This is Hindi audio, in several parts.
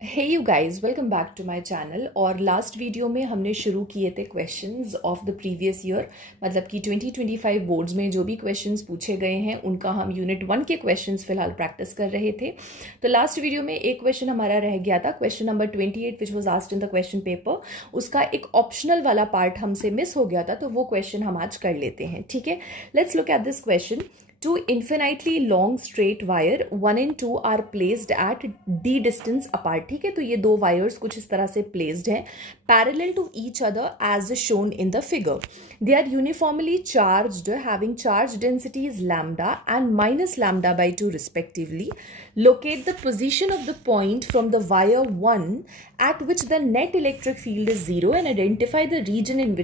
Hey you guys, welcome back to my channel. और लास्ट वीडियो में हमने शुरू किए थे questions of the previous year, मतलब कि 2025 बोर्ड्स में जो भी क्वेश्चंस पूछे गए हैं उनका हम यूनिट 1 के क्वेश्चंस फिलहाल प्रैक्टिस कर रहे थे। तो लास्ट वीडियो में एक क्वेश्चन हमारा रह गया था, question number 28 which was asked in the question paper. उसका एक ऑप्शनल वाला पार्ट हमसे मिस हो गया था, तो वो क्वेश्चन हम आज कर लेते हैं। ठीक है, let's look at this question. Two infinitely long straight wire 1 and 2 are placed at d distance apart। ठीक है, तो ये दो वायर्स कुछ इस तरह से प्लेस्ड हैं parallel to each other as shown in the figure. They are uniformly charged, having charge densities lambda and minus lambda by 2 respectively. Locate the position of the point from the wire 1 at which the net electric field is 0 and identify the region in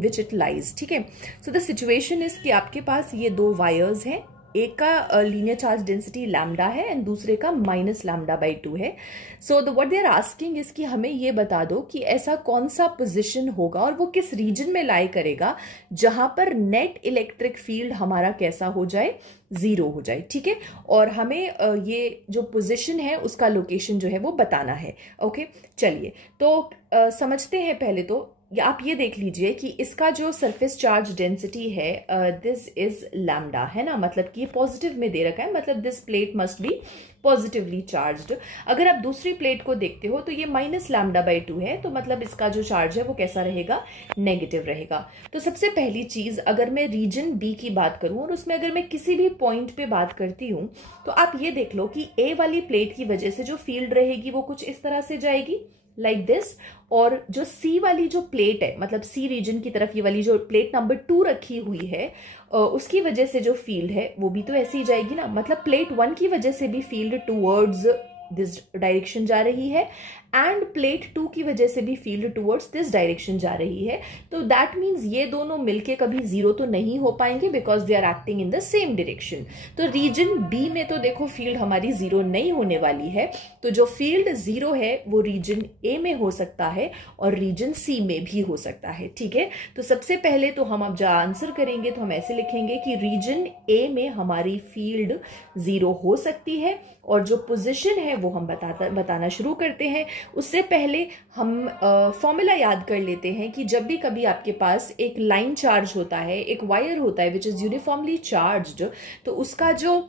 which it lies। ठीक है, so the situation is कि आपके पास ये दो वायर्स हैं, एक का लीनियर चार्ज डेंसिटी लैम्डा है एंड दूसरे का माइनस लैम्डा बाई 2 है। So the what they are asking is कि हमें ये बता दो कि ऐसा कौन सा पोजीशन होगा और वो किस रीजन में लाई करेगा जहां पर नेट इलेक्ट्रिक फील्ड हमारा कैसा हो जाए, 0 हो जाए। ठीक है, और हमें ये जो पोजीशन है उसका लोकेशन जो है वो बताना है। ओके, चलिए तो समझते हैं। पहले तो आप ये देख लीजिए कि इसका जो सरफेस चार्ज डेंसिटी है दिस इज लैम्डा, है ना, मतलब कि ये पॉजिटिव में दे रखा है, मतलब this plate must be positively charged. अगर आप दूसरी प्लेट को देखते हो तो ये माइनस लैम्डा बाई 2 है, तो मतलब इसका जो चार्ज है वो कैसा रहेगा, नेगेटिव रहेगा। तो सबसे पहली चीज, अगर मैं रीजन बी की बात करूं और उसमें अगर मैं किसी भी पॉइंट पे बात करती हूं तो आप ये देख लो कि ए वाली प्लेट की वजह से जो फील्ड रहेगी वो कुछ इस तरह से जाएगी लाइक दिस, और जो सी वाली जो प्लेट है, मतलब सी रीजन की तरफ ये वाली जो प्लेट नंबर 2 रखी हुई है उसकी वजह से जो फील्ड है वो भी तो ऐसे ही जाएगी ना। मतलब प्लेट 1 की वजह से भी फील्ड टूवर्ड्स दिस डायरेक्शन जा रही है एंड प्लेट 2 की वजह से भी फील्ड टुवर्ड्स दिस डायरेक्शन जा रही है। तो दैट मीन्स ये दोनों मिलके कभी 0 तो नहीं हो पाएंगे because they are acting in the same direction. तो रीजन बी में तो देखो फील्ड हमारी 0 नहीं होने वाली है, तो जो फील्ड 0 है वो रीजन ए में हो सकता है और रीजन सी में भी हो सकता है। ठीक है, तो सबसे पहले तो हम अब जो आंसर करेंगे तो हम ऐसे लिखेंगे कि रीजन ए में हमारी फील्ड 0 हो सकती है और जो पोजीशन है वो हम बताना शुरू करते हैं। उससे पहले हम फॉर्मूला याद कर लेते हैं कि जब भी कभी आपके पास एक लाइन चार्ज होता है, एक वायर होता है विच इज यूनिफॉर्मली चार्ज्ड, तो उसका जो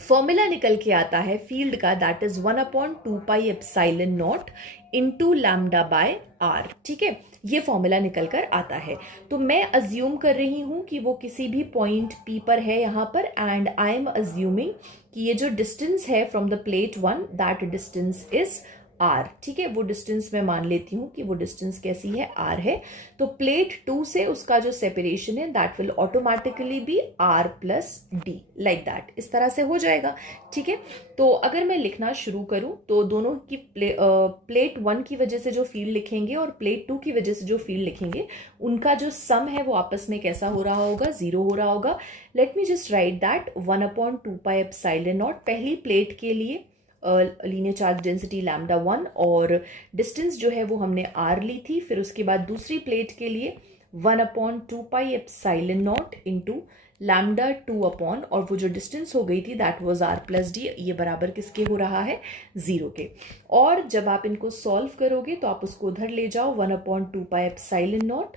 फॉर्मूला निकल के आता है फील्ड का, that is 1/2 pi epsilon naught into lambda by r. ठीक है, ये फॉर्मूला निकल कर आता है। तो मैं अज्यूम कर रही हूं कि वो किसी भी पॉइंट पी पर है यहां पर, एंड आई एम अज्यूमिंग कि ये जो डिस्टेंस है from the plate 1 that distance is r. ठीक है, वो डिस्टेंस मैं मान लेती हूं कि वो डिस्टेंस कैसी है, आर है। तो प्लेट 2 से उसका जो सेपरेशन है that will automatically be r plus D, like that, इस तरह से हो जाएगा। ठीक है, तो अगर मैं लिखना शुरू करूं तो दोनों की प्लेट 1 की वजह से जो फील्ड लिखेंगे और प्लेट 2 की वजह से जो फील्ड लिखेंगे उनका जो सम है वो आपस में कैसा हो रहा होगा, 0 हो रहा होगा। Let me just right that 1/2 pi epsilon not पहली प्लेट के लिए लीनियर चार्ज डेंसिटी लैम्डा 1 और डिस्टेंस जो है वो हमने आर ली थी। फिर उसके बाद दूसरी प्लेट के लिए 1/2 pi epsilon naught into lambda 2 upon, और वो जो डिस्टेंस हो गई थी that was R plus D, ये बराबर किसके हो रहा है, 0 के। और जब आप इनको सॉल्व करोगे तो आप उसको उधर ले जाओ, 1/2 pi epsilon naught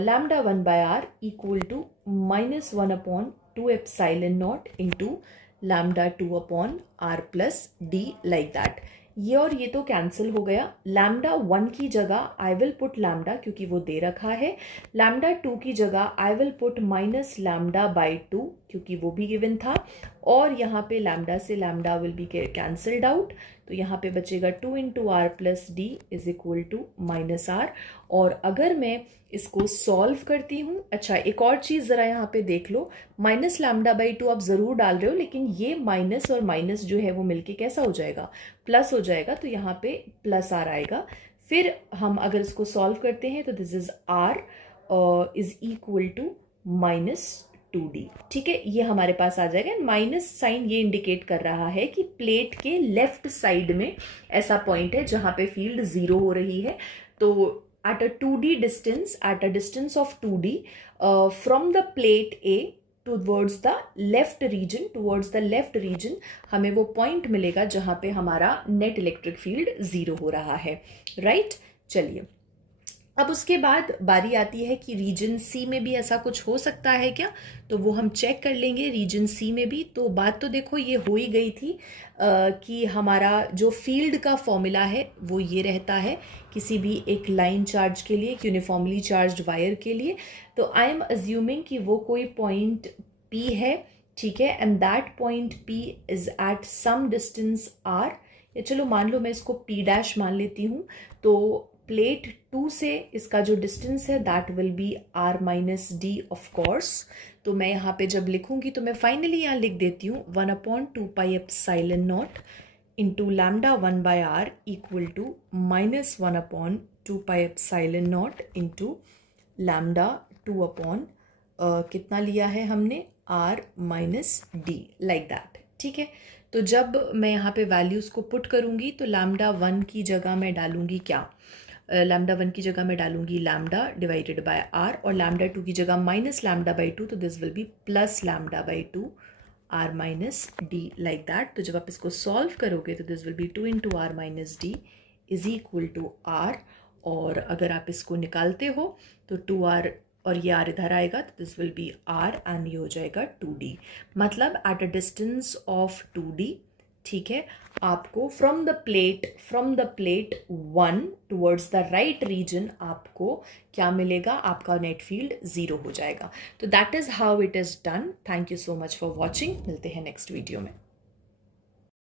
lambda 1 by R equal to -1/2 epsilon naught into lambda 2 upon R plus D, like that. ये और ये तो कैंसिल हो गया। लैम्डा 1 की जगह आई विल पुट लैम्डा, क्योंकि वो दे रखा है। लैम्डा 2 की जगह I will put minus lambda by 2, क्योंकि वो भी गिवन था। और यहाँ पे लैम्डा से lambda will be cancelled out, तो यहाँ पे बचेगा 2 into R plus D is equal to minus R. और अगर मैं इसको सॉल्व करती हूँ, अच्छा एक और चीज जरा यहाँ पे देख लो, माइनस लैम्डा बाई 2 आप जरूर डाल रहे हो, लेकिन ये माइनस और माइनस जो है वो मिलके कैसा हो जाएगा, प्लस हो जाएगा, तो यहाँ पे प्लस आर आएगा। फिर हम अगर इसको सॉल्व करते हैं तो this is R is equal to -2d। ठीक है, ये हमारे पास आ जाएगा। माइनस साइन ये इंडिकेट कर रहा है कि प्लेट के लेफ्ट साइड में ऐसा पॉइंट है जहां पे फील्ड 0 हो रही है। तो at a 2d distance, at a distance of 2d from the plate A, towards the left region हमें वो पॉइंट मिलेगा जहां पे हमारा नेट इलेक्ट्रिक फील्ड 0 हो रहा है, राइट। चलिए, अब उसके बाद बारी आती है कि रीजन सी में भी ऐसा कुछ हो सकता है क्या, तो वो हम चेक कर लेंगे रीजन सी में भी। तो बात तो देखो ये हो ही गई थी कि हमारा जो फील्ड का फॉर्मूला है वो ये रहता है किसी भी एक लाइन चार्ज के लिए, एक यूनिफॉर्मली चार्ज्ड वायर के लिए। तो आई एम अज्यूमिंग कि वो कोई पॉइंट P है, ठीक है, and that point P is at some distance R, या चलो मान लो मैं इसको P' मान लेती हूँ। तो प्लेट 2 से इसका जो डिस्टेंस है that will be R minus D of course. तो मैं यहाँ पे जब लिखूंगी तो मैं फाइनली यहाँ लिख देती हूँ 1/2 pi epsilon naught into lambda 1/r equal to -1/2 pi epsilon naught into lambda 2 कितना लिया है हमने R minus D, like that, ठीक है। तो जब मैं यहाँ पे वैल्यूज़ को पुट करूँगी तो लैम्डा 1 की जगह मैं डालूंगी क्या, लैम्डा 1 की जगह मैं डालूंगी लैम्डा डिवाइडेड बाय R, और लैम्डा 2 की जगह माइनस लैम्डा बाई 2, तो this will be plus lambda by 2 R minus D, like that. तो जब आप इसको सॉल्व करोगे तो this will be 2 into R minus D is equal to R, और अगर आप इसको निकालते हो तो 2R और ये R इधर आएगा तो this will B R and ये हो जाएगा 2D। मतलब at a distance of 2D, ठीक है, आपको from the plate 1 towards the right region आपको क्या मिलेगा, आपका नेट फील्ड 0 हो जाएगा। तो that is how it is done. Thank you so much for watching. मिलते हैं नेक्स्ट वीडियो में।